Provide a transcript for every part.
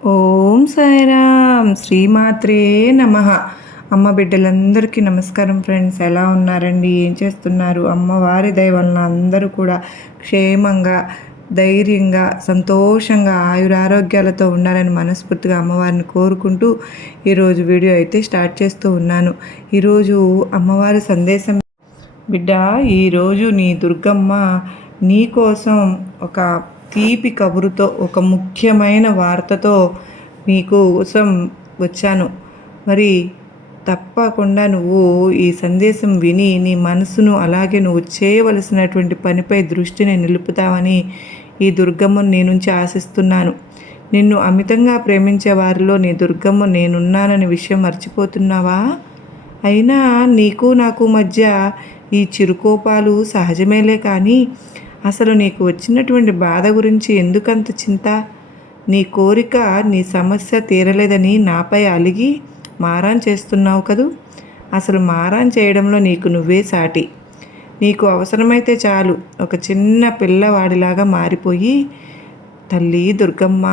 ఓం సాయిరామ్. శ్రీమాత్రే నమ. అమ్మ బిడ్డలందరికీ నమస్కారం ఫ్రెండ్స్. ఎలా ఉన్నారండి? ఏం చేస్తున్నారు? అమ్మవారి దయ వలన అందరూ కూడా క్షేమంగా ధైర్యంగా సంతోషంగా ఆయురారోగ్యాలతో ఉండాలని మనస్ఫూర్తిగా అమ్మవారిని కోరుకుంటూ ఈరోజు వీడియో అయితే స్టార్ట్ చేస్తూ ఉన్నాను. ఈరోజు అమ్మవారి సందేశం బిడ్డ ఈరోజు నీ దుర్గమ్మ నీ కోసం ఒక తీపి కబురుతో ఒక ముఖ్యమైన వార్తతో మీకు కోసం వచ్చాను. మరి తప్పకుండా నువ్వు ఈ సందేశం విని నీ మనసును అలాగే నువ్వు చేయవలసినటువంటి పనిపై దృష్టిని నిలుపుతావని ఈ దుర్గమ్మను నీ నుంచి ఆశిస్తున్నాను. నిన్ను అమితంగా ప్రేమించే వారిలో నీ దుర్గమ్మ నేనున్నానని విషయం మర్చిపోతున్నావా? అయినా నీకు నాకు మధ్య ఈ చిరుకోపాలు సహజమేలే కానీ అసలు నీకు వచ్చినటువంటి బాధ గురించి ఎందుకంత చింత? నీ కోరిక నీ సమస్య తీరలేదని నాపై అలిగి మారాన్ చేస్తున్నావు కదూ? అసలు మారాన్ చేయడంలో నీకు నువ్వే సాటి. నీకు అవసరమైతే చాలు. ఒక చిన్న పిల్లవాడిలాగా మారిపోయి తల్లి దుర్గమ్మ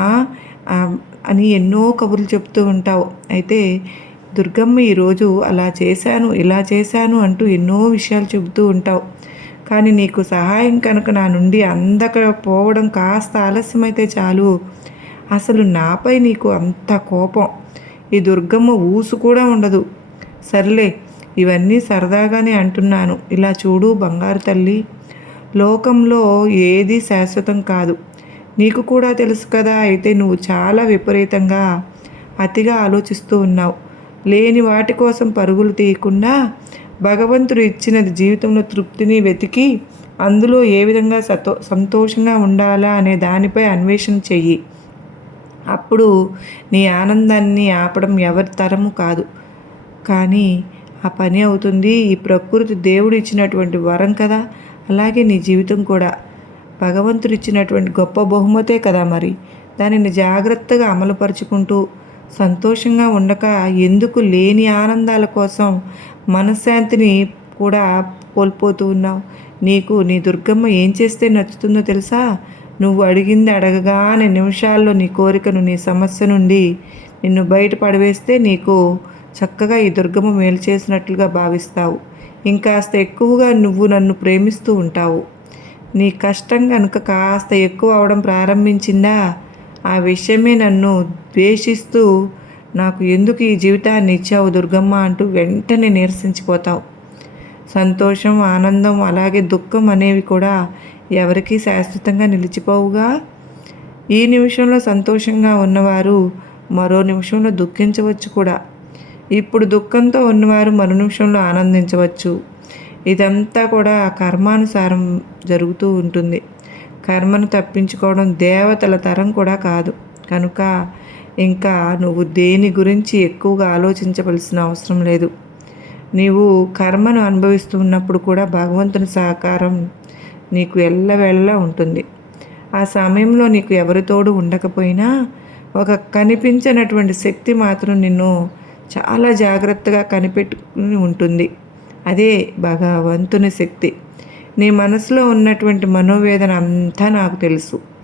అని ఎన్నో కబుర్లు చెప్తూ ఉంటావు. అయితే దుర్గమ్మ ఈరోజు అలా చేశాను ఇలా చేశాను అంటూ ఎన్నో విషయాలు చెబుతూ ఉంటావు. కానీ నీకు సహాయం కనుక నా నుండి అందక పోవడం కాస్త ఆలస్యమైతే చాలు. అసలు నాపై నీకు అంత కోపం. ఈ దుర్గమ్మ ఊసు కూడా ఉండదు. సర్లే ఇవన్నీ సరదాగానే అంటున్నాను. ఇలా చూడు బంగారు తల్లి. లోకంలో ఏది శాశ్వతం కాదు. నీకు కూడా తెలుసు కదా అయితే నువ్వు చాలా విపరీతంగా అతిగా ఆలోచిస్తూ ఉన్నావు. లేని వాటి కోసం పరుగులు తీయకుండా భగవంతుడు ఇచ్చినది జీవితంలో తృప్తిని వెతికి అందులో ఏ విధంగా సతో సంతోషంగా ఉండాలా అనే దానిపై అన్వేషణ చెయ్యి. అప్పుడు నీ ఆనందాన్ని ఆపడం ఎవరి తరము కాదు. కానీ ఆ పని అవుతుంది. ఈ ప్రకృతి దేవుడు ఇచ్చినటువంటి వరం కదా. అలాగే నీ జీవితం కూడా. భగవంతుడు ఇచ్చినటువంటి గొప్ప బహుమతే కదా మరి. దానిని జాగ్రత్తగా అమలుపరుచుకుంటూ సంతోషంగా ఉండక ఎందుకు లేని ఆనందాల కోసం మనశ్శాంతిని కూడా కోల్పోతూ ఉన్నావు. నీకు నీ దుర్గమ్మ ఏం చేస్తే నచ్చుతుందో తెలుసా? నువ్వు అడిగింది అడగగానే నిమిషాల్లో నీ కోరికను నీ సమస్య నుండి నిన్ను బయట పడవేస్తే నీకు చక్కగా ఈ దుర్గమ్మ మేలు చేసినట్లుగా భావిస్తావు. ఇంకాస్త ఎక్కువగా నువ్వు నన్ను ప్రేమిస్తూ ఉంటావు. నీ కష్టం కనుక కాస్త ఎక్కువ అవడం ప్రారంభించిందా? ఆ విషయమే నన్ను ద్వేషిస్తూ నాకు ఎందుకు ఈ జీవితాన్ని ఇచ్చావు దుర్గమ్మ అంటూ వెంటనే నిరసించిపోతావు. సంతోషం ఆనందం అలాగే దుఃఖం అనేవి కూడా ఎవరికీ శాశ్వతంగా నిలిచిపోవుగా? ఈ నిమిషంలో సంతోషంగా ఉన్నవారు మరో నిమిషంలో దుఃఖించవచ్చు కూడా. ఇప్పుడు దుఃఖంతో ఉన్నవారు మరో నిమిషంలో ఆనందించవచ్చు. ఇదంతా కూడా కర్మానుసారం జరుగుతూ ఉంటుంది. కర్మను తప్పించుకోవడం దేవతల తరం కూడా కాదు. కనుక ఇంకా నువ్వు దేని గురించి ఎక్కువగా ఆలోచించవలసిన అవసరం లేదు. నీవు కర్మను అనుభవిస్తున్నప్పుడు కూడా భగవంతుని సహకారం నీకు ఎల్లవెళ్ళ ఉంటుంది. ఆ సమయంలో నీకు ఎవరితోడు ఉండకపోయినా ఒక కనిపించినటువంటి శక్తి మాత్రం నిన్ను చాలా జాగ్రత్తగా కనిపెట్టుకుని ఉంటుంది. అదే భగవంతుని శక్తి. నీ మనసులో ఉన్నటువంటి మనోవేదన అంతా నాకు తెలుసు.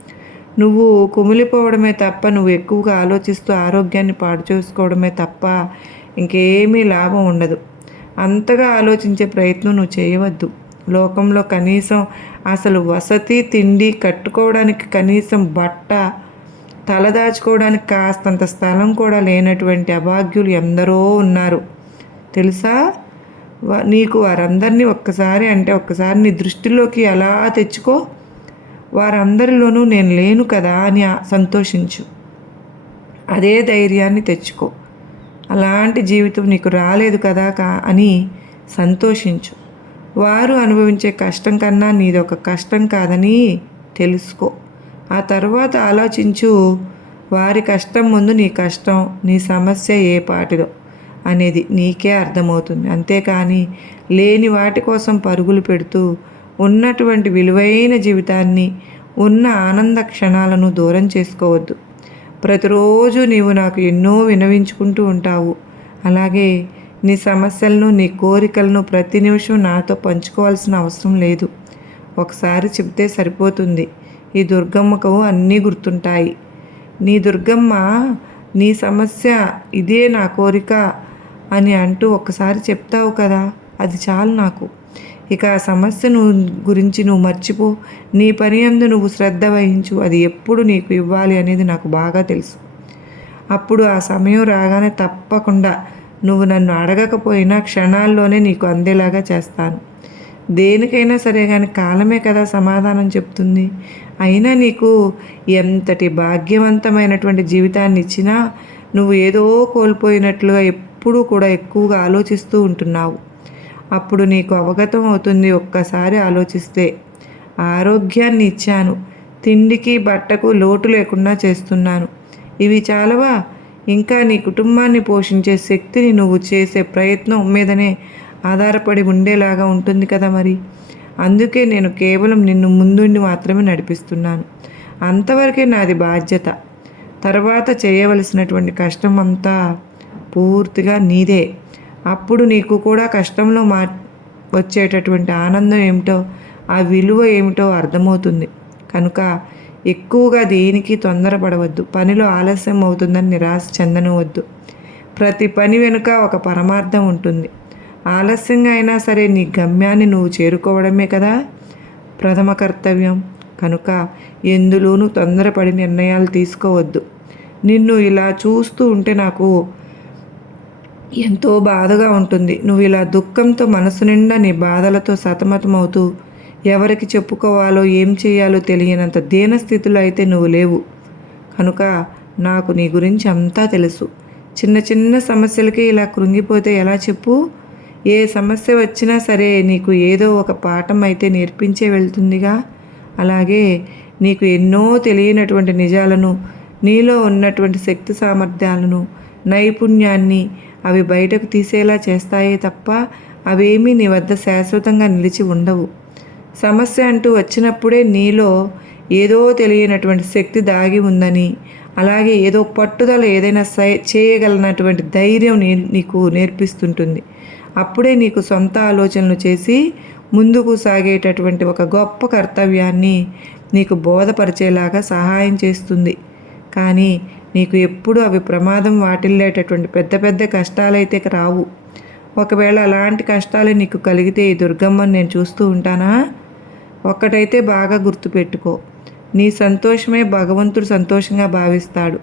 నువ్వు కుమిలిపోవడమే తప్ప నువ్వు ఎక్కువగా ఆలోచిస్తూ ఆరోగ్యాన్ని పాడు చేసుకోవడమే తప్ప ఇంకేమీ లాభం ఉండదు. అంతగా ఆలోచించే ప్రయత్నం నువ్వు చేయవద్దు. లోకంలో కనీసం అసలు వసతి తిండి కట్టుకోవడానికి కనీసం బట్ట తలదాచుకోవడానికి కాస్తంత స్థలం కూడా లేనటువంటి అభాగ్యులు ఎందరో ఉన్నారు. తెలుసా? నీకు వారందరినీ ఒక్కసారి అంటే ఒక్కసారి నీ దృష్టిలోకి ఎలా తెచ్చుకో. వారందరిలోనూ నేను లేను కదా అని సంతోషించు. అదే ధైర్యాన్ని తెచ్చుకో. అలాంటి జీవితం నీకు రాలేదు కదా కా అని సంతోషించు. వారు అనుభవించే కష్టం కన్నా నీది ఒక కష్టం కాదని తెలుసుకో. ఆ తర్వాత ఆలోచించు వారి కష్టం ముందు నీ కష్టం నీ సమస్య ఏ పాటిదో అనేది నీకే అర్థమవుతుంది. అంతేకాని లేని వాటి కోసం పరుగులు పెడుతూ ఉన్నటువంటి విలువైన జీవితాన్ని ఉన్న ఆనంద క్షణాలను దూరం చేసుకోవద్దు. ప్రతిరోజు నీవు నాకు ఎన్నో వినవించుకుంటూ ఉంటావు. అలాగే నీ సమస్యలను నీ కోరికలను ప్రతి నిమిషం నాతో పంచుకోవాల్సిన అవసరం లేదు. ఒకసారి చెబితే సరిపోతుంది. ఈ దుర్గమ్మకు అన్నీ గుర్తుంటాయి. నీ దుర్గమ్మ నీ సమస్య ఇదే నా కోరిక అని అంటూ ఒకసారి చెప్తావు కదా అది చాలు నాకు. ఇక ఆ సమస్యను గురించి నువ్వు మర్చిపో. నీ పని అందు నువ్వు శ్రద్ధ వహించు. అది ఎప్పుడు నీకు ఇవ్వాలి అనేది నాకు బాగా తెలుసు. అప్పుడు ఆ సమయం రాగానే తప్పకుండా నువ్వు నన్ను అడగకపోయినా క్షణాల్లోనే నీకు అందేలాగా చేస్తాను. దేనికైనా సరే కానీ కాలమే కదా సమాధానం చెప్తుంది. అయినా నీకు ఎంతటి భాగ్యవంతమైనటువంటి జీవితాన్ని ఇచ్చినా నువ్వు ఏదో కోల్పోయినట్లుగా ఎప్పుడూ కూడా ఎక్కువగా ఆలోచిస్తూ ఉంటున్నావు. అప్పుడు నీకు అవగతం అవుతుంది ఒక్కసారి ఆలోచిస్తే. ఆరోగ్యాన్ని ఇచ్చాను. తిండికి బట్టకు లోటు లేకుండా చేస్తున్నాను. ఇవి చాలవా? ఇంకా నీ కుటుంబాన్ని పోషించే శక్తిని నువ్వు చేసే ప్రయత్నం మీదనే ఆధారపడి ఉండేలాగా ఉంటుంది కదా మరి. అందుకే నేను కేవలం నిన్ను ముందుండి మాత్రమే నడిపిస్తున్నాను. అంతవరకే నాది బాధ్యత. తర్వాత చేయవలసినటువంటి కష్టం అంతా పూర్తిగా నీదే. అప్పుడు నీకు కూడా కష్టంలో మా వచ్చేటటువంటి ఆనందం ఏమిటో ఆ విలువ ఏమిటో అర్థమవుతుంది. కనుక ఎక్కువగా దేనికి తొందరపడవద్దు. పనిలో ఆలస్యం అవుతుందని నిరాశ చెందనవద్దు ప్రతి పని వెనుక ఒక పరమార్థం ఉంటుంది. ఆలస్యంగా అయినా సరే నీ గమ్యాన్ని నువ్వు చేరుకోవడమే కదా ప్రథమ కర్తవ్యం. కనుక ఎందులోనూ తొందరపడి నిర్ణయాలు తీసుకోవద్దు. నిన్ను ఇలా చూస్తూ ఉంటే నాకు ఎంతో బాధగా ఉంటుంది. నువ్వు ఇలా దుఃఖంతో మనసు నిండా నీ బాధలతో సతమతమవుతూ ఎవరికి చెప్పుకోవాలో ఏం చేయాలో తెలియనంత దీన స్థితిలో అయితే నువ్వు లేవు. కనుక నాకు నీ గురించి అంతా తెలుసు. చిన్న చిన్న సమస్యలకి ఇలా కృంగిపోతే ఎలా చెప్పు? ఏ సమస్య వచ్చినా సరే నీకు ఏదో ఒక పాఠం అయితే నేర్పించే వెళ్తుందిగా. అలాగే నీకు ఎన్నో తెలియనటువంటి నిజాలను నీలో ఉన్నటువంటి శక్తి సామర్థ్యాలను నైపుణ్యాన్ని అవి బయటకు తీసేలా చేస్తాయే తప్ప అవేమీ నీ వద్ద శాశ్వతంగా నిలిచి ఉండవు. సమస్య అంటూ వచ్చినప్పుడే నీలో ఏదో తెలియనటువంటి శక్తి దాగి ఉందని అలాగే ఏదో పట్టుదల ఏదైనా చేయగలనటువంటి ధైర్యం నీ నీకు నేర్పిస్తుంటుంది. అప్పుడే నీకు సొంత ఆలోచనలు చేసి ముందుకు సాగేటటువంటి ఒక గొప్ప కర్తవ్యాన్ని నీకు బోధపరిచేలాగా సహాయం చేస్తుంది. కానీ నీకు ఎప్పుడు అవి ప్రమాదం వాటిల్లేటటువంటి పెద్ద పెద్ద కష్టాలైతే రావు. ఒకవేళ అలాంటి కష్టాలు నీకు కలిగితే ఈ దుర్గమ్మని నేను చూస్తూ ఉంటానా? ఒక్కటైతే బాగా గుర్తుపెట్టుకో. నీ సంతోషమే భగవంతుడు సంతోషంగా భావిస్తాడు.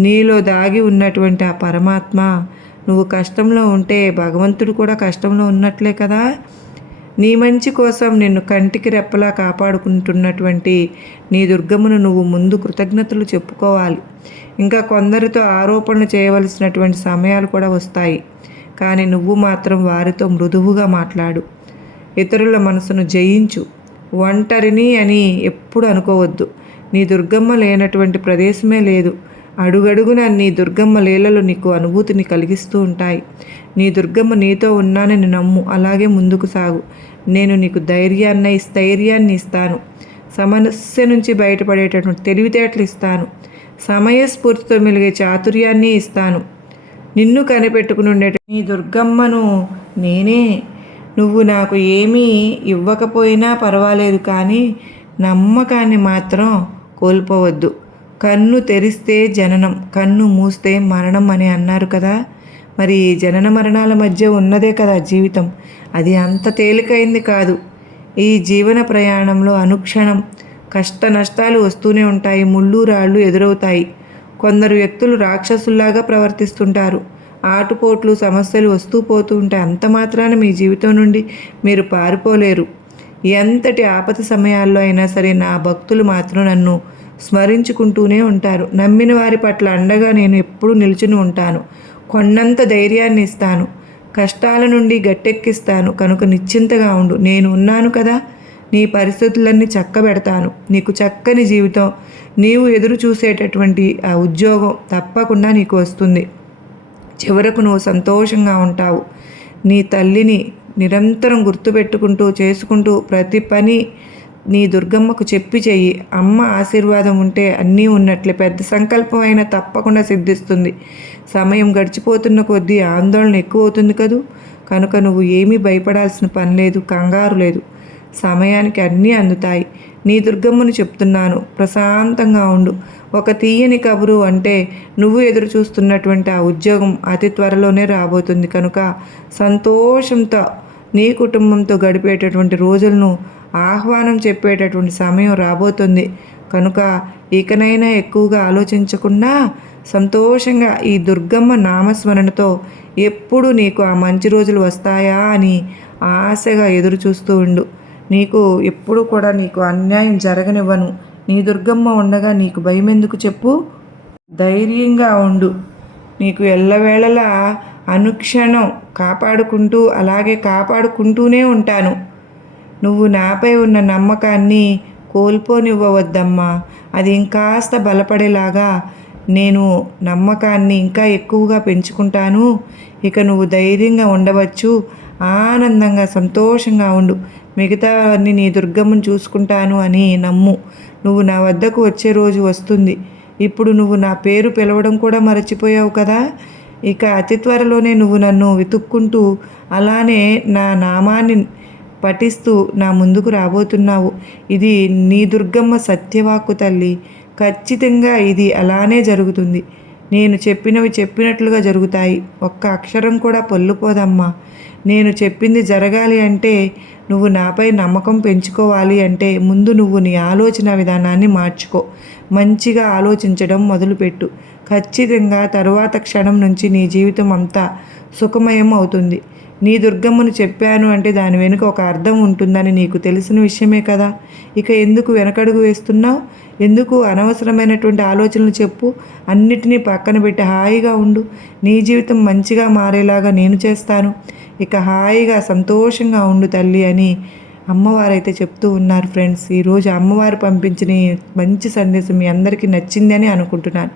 నీలో దాగి ఉన్నటువంటి ఆ పరమాత్మ నువ్వు కష్టంలో ఉంటే భగవంతుడు కూడా కష్టంలో ఉన్నట్లే కదా? నీ మంచి కోసం నిన్ను కంటికి రెప్పలా కాపాడుకుంటున్నటువంటి నీ దుర్గమ్మను నువ్వు ముందు కృతజ్ఞతలు చెప్పుకోవాలి. ఇంకా కొందరితో ఆరోపణలు చేయవలసినటువంటి సమయాలు కూడా వస్తాయి. కానీ నువ్వు మాత్రం వారితో మృదువుగా మాట్లాడు. ఇతరుల మనసును జయించు. ఒంటరిని అని ఎప్పుడు అనుకోవద్దు. నీ దుర్గమ్మ లేనటువంటి ప్రదేశమే లేదు. అడుగడుగున నీ దుర్గమ్మ లీలలు నీకు అనుభూతిని కలిగిస్తూ ఉంటాయి. నీ దుర్గమ్మ నీతో ఉన్నానని నమ్ము. అలాగే ముందుకు సాగు. నేను నీకు ధైర్యాన్ని స్థైర్యాన్ని ఇస్తాను. సమస్య నుంచి బయటపడేటటువంటి తెలివితేటలు ఇస్తాను. సమయస్ఫూర్తితో మెలిగే చాతుర్యాన్ని ఇస్తాను. నిన్ను కనిపెట్టుకుని ఉండేట నీ దుర్గమ్మను నేనే. నువ్వు నాకు ఏమీ ఇవ్వకపోయినా పర్వాలేదు కానీ నమ్మకాన్ని మాత్రం కోల్పోవద్దు. కన్ను తెరిస్తే జననం కన్ను మూస్తే మరణం అని అన్నారు కదా. మరి జనన మరణాల మధ్య ఉన్నదే కదా జీవితం. అది అంత తేలికైంది కాదు. ఈ జీవన ప్రయాణంలో అనుక్షణం కష్ట నష్టాలు వస్తూనే ఉంటాయి ముళ్ళు రాళ్ళు ఎదురవుతాయి. కొందరు వ్యక్తులు రాక్షసుల్లాగా ప్రవర్తిస్తుంటారు. ఆటుపోట్లు సమస్యలు వస్తూ పోతూ ఉంటే అంత మాత్రాన మీ జీవితం నుండి మీరు పారిపోలేరు. ఎంతటి ఆపద సమయాల్లో అయినా సరే నా భక్తులు మాత్రం నన్ను స్మరించుకుంటూనే ఉంటారు. నమ్మిన వారి పట్ల అండగా నేను ఎప్పుడూ నిలుచుని ఉంటాను. కొండంత ధైర్యాన్ని ఇస్తాను కష్టాల నుండి గట్టెక్కిస్తాను. కనుక నిశ్చింతగా ఉండు. నేను ఉన్నాను కదా. నీ పరిస్థితులన్నీ చక్కబెడతాను. నీకు చక్కని జీవితం. నీవు ఎదురు చూసేటటువంటి ఆ ఉద్యోగం తప్పకుండా నీకు వస్తుంది. చివరకు నువ్వు సంతోషంగా ఉంటావు. నీ తల్లిని నిరంతరం గుర్తుపెట్టుకుంటూ చేసుకుంటూ ప్రతి పని నీ దుర్గమ్మకు చెప్పి చెయ్యి. అమ్మ ఆశీర్వాదం ఉంటే అన్నీ ఉన్నట్లే. పెద్ద సంకల్పం అయినా తప్పకుండా సిద్ధిస్తుంది. సమయం గడిచిపోతున్న కొద్దీ ఆందోళన ఎక్కువ అవుతుంది కదూ? కనుక నువ్వు ఏమీ భయపడాల్సిన పని లేదు కంగారు లేదు. సమయానికి అన్నీ అందుతాయి. నీ దుర్గమ్మను చెప్తున్నాను. ప్రశాంతంగా ఉండు. ఒక తీయని కబురు అంటే నువ్వు ఎదురు చూస్తున్నటువంటి ఆ ఉద్యోగం అతి త్వరలోనే రాబోతుంది. కనుక సంతోషంతో నీ కుటుంబంతో గడిపేటటువంటి రోజులను ఆహ్వానం చెప్పేటటువంటి సమయం రాబోతుంది. కనుక ఇకనైనా ఎక్కువగా ఆలోచించకుండా సంతోషంగా ఈ దుర్గమ్మ నామస్మరణతో ఎప్పుడు నీకు ఆ మంచి రోజులు వస్తాయా అని ఆశగా ఎదురు చూస్తూ ఉండు. నీకు ఎప్పుడు కూడా నీకు అన్యాయం జరగనివ్వను. నీ దుర్గమ్మ ఉండగా నీకు భయం ఎందుకు చెప్పు? ధైర్యంగా ఉండు. నీకు ఎల్లవేళలా అనుక్షణం కాపాడుకుంటూ అలాగే కాపాడుకుంటూనే ఉంటాను. నువ్వు నాపై ఉన్న నమ్మకాన్ని కోల్పోనివ్వవద్దమ్మా. అది ఇంకాస్త బలపడేలాగా నేను నమ్మకాన్ని ఇంకా ఎక్కువగా పెంచుకుంటాను. ఇక నువ్వు ధైర్యంగా ఉండవచ్చు. ఆనందంగా సంతోషంగా ఉండు. మిగతావన్నీ నీ దుర్గమ్మను చూసుకుంటాను అని నమ్ము. నువ్వు నా వద్దకు వచ్చే రోజు వస్తుంది. ఇప్పుడు నువ్వు నా పేరు పిలవడం కూడా మరచిపోయావు కదా? ఇక అతి త్వరలోనే నువ్వు నన్ను వెతుక్కుంటూ అలానే నా నామాన్ని పఠిస్తూ నా ముందుకు రాబోతున్నావు. ఇది నీ దుర్గమ్మ సత్యవాక్కు తల్లి. ఖచ్చితంగా ఇది అలానే జరుగుతుంది. నేను చెప్పినవి చెప్పినట్లుగా జరుగుతాయి. ఒక్క అక్షరం కూడా పొల్లుపోదమ్మా. నేను చెప్పింది జరగాలి అంటే నువ్వు నాపై నమ్మకం పెంచుకోవాలి అంటే ముందు నువ్వు నీ ఆలోచన విధానాన్ని మార్చుకో. మంచిగా ఆలోచించడం మొదలుపెట్టు. ఖచ్చితంగా తరువాత క్షణం నుంచి నీ జీవితం అంతా సుఖమయం అవుతుంది. నీ దుర్గమ్మను చెప్పాను అంటే దాని వెనుక ఒక అర్థం ఉంటుందని నీకు తెలిసిన విషయమే కదా. ఇక ఎందుకు వెనకడుగు వేస్తున్నావు? ఎందుకు అనవసరమైనటువంటి ఆలోచనలు చెప్పు. అన్నిటినీ పక్కన పెట్టి హాయిగా ఉండు. నీ జీవితం మంచిగా మారేలాగా నేను చేస్తాను. ఇక హాయిగా సంతోషంగా ఉండు తల్లి అని అమ్మవారు అయితే చెప్తూ ఉన్నారు ఫ్రెండ్స్ ఈరోజు అమ్మవారు పంపించిన మంచి సందేశం మీ అందరికీ నచ్చిందని అనుకుంటున్నాను.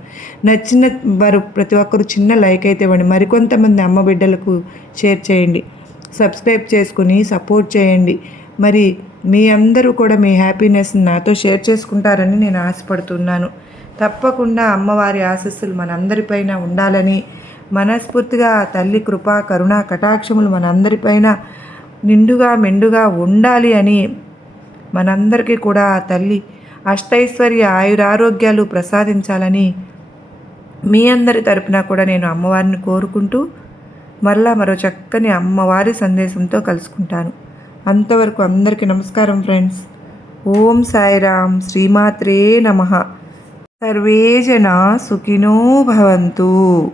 నచ్చిన వారు ప్రతి ఒక్కరు చిన్న లైక్ అయితే ఇవ్వండి. మరికొంతమంది అమ్మ బిడ్డలకు షేర్ చేయండి. సబ్స్క్రైబ్ చేసుకుని సపోర్ట్ చేయండి. మరి మీ అందరూ కూడా మీ హ్యాపీనెస్ నాతో షేర్ చేసుకుంటారని నేను ఆశపడుతున్నాను. తప్పకుండా అమ్మవారి ఆశస్సులు మనందరిపైన ఉండాలని మనస్ఫూర్తిగా తల్లి కృప కరుణ కటాక్షములు మనందరిపైన నిండుగా మెండుగా ఉండాలి అని మనందరికీ కూడా ఆ తల్లి అష్టైశ్వర్య ఆయురారోగ్యాలు ప్రసాదించాలని మీ అందరి తరపున కూడా నేను అమ్మవారిని కోరుకుంటూ మరలా మరో చక్కని అమ్మవారి సందేశంతో కలుసుకుంటాను. అంతవరకు అందరికీ నమస్కారం ఫ్రెండ్స్. ఓం సాయిరామ్ శ్రీమాత్రే నమ. సర్వే జన సుఖినో భవంతు.